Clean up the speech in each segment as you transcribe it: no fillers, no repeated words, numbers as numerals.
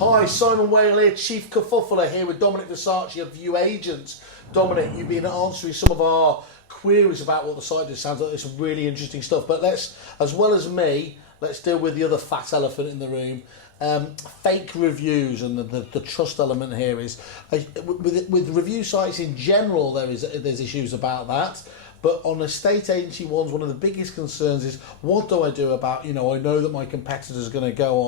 Hi, Simon Whale here, Chief Kerfuffle here with Dominic Versace of View Agents. Dominic, you've been answering some of our queries about what the site does. Sounds like it's some really interesting stuff. But let's, as well as me, let's deal with the other fat elephant in the room. Fake reviews and the trust element here is with review sites in general. There's issues about that. But on estate agency ones, one of the biggest concerns is, what do I do about, I know that my competitors are going to go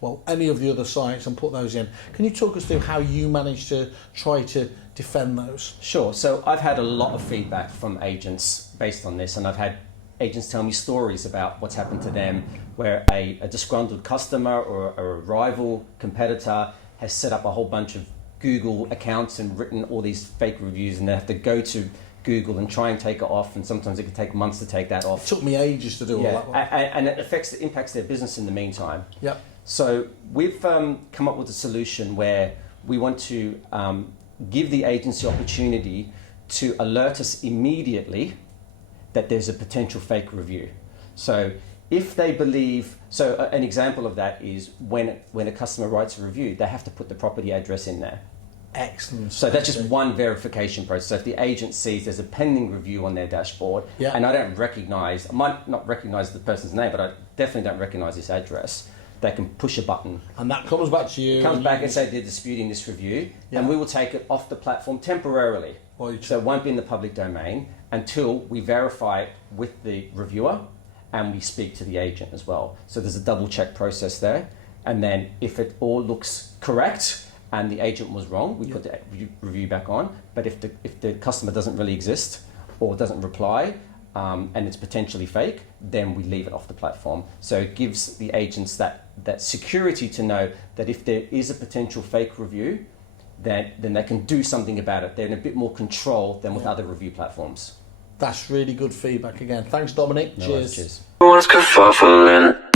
on, any of the other sites and put those in. Can you talk us through how you manage to try to defend those? Sure. So I've had a lot of feedback from agents based on this, and I've had agents tell me stories about what's happened to them where a disgruntled customer or a rival competitor has set up a whole bunch of Google accounts and written all these fake reviews, and they have to go to Google and try and take it off, and sometimes it can take months to take that off. It took me ages to do all that one. And it impacts their business in the meantime. Yep. So we've come up with a solution where we want to give the agency opportunity to alert us immediately that there's a potential fake review. So if they believe, an example of that is when a customer writes a review, they have to put the property address in there. Excellent. So that's just one verification process. So if the agent sees there's a pending review on their dashboard, and I might not recognize the person's name, but I definitely don't recognize this address, they can push a button. And that comes back to you. It comes back and say they're disputing this review, and we will take it off the platform temporarily. So it won't be in the public domain until we verify it with the reviewer and we speak to the agent as well. So there's a double check process there. And then if it all looks correct, and the agent was wrong, we put the review back on. But if the customer doesn't really exist or doesn't reply, and it's potentially fake, then we leave it off the platform. So it gives the agents that security to know that if there is a potential fake review, then they can do something about it. They're in a bit more control than with other review platforms. That's really good feedback again. Thanks, Dominic. No Cheers. worries, cheers. Everyone's kerfuffling.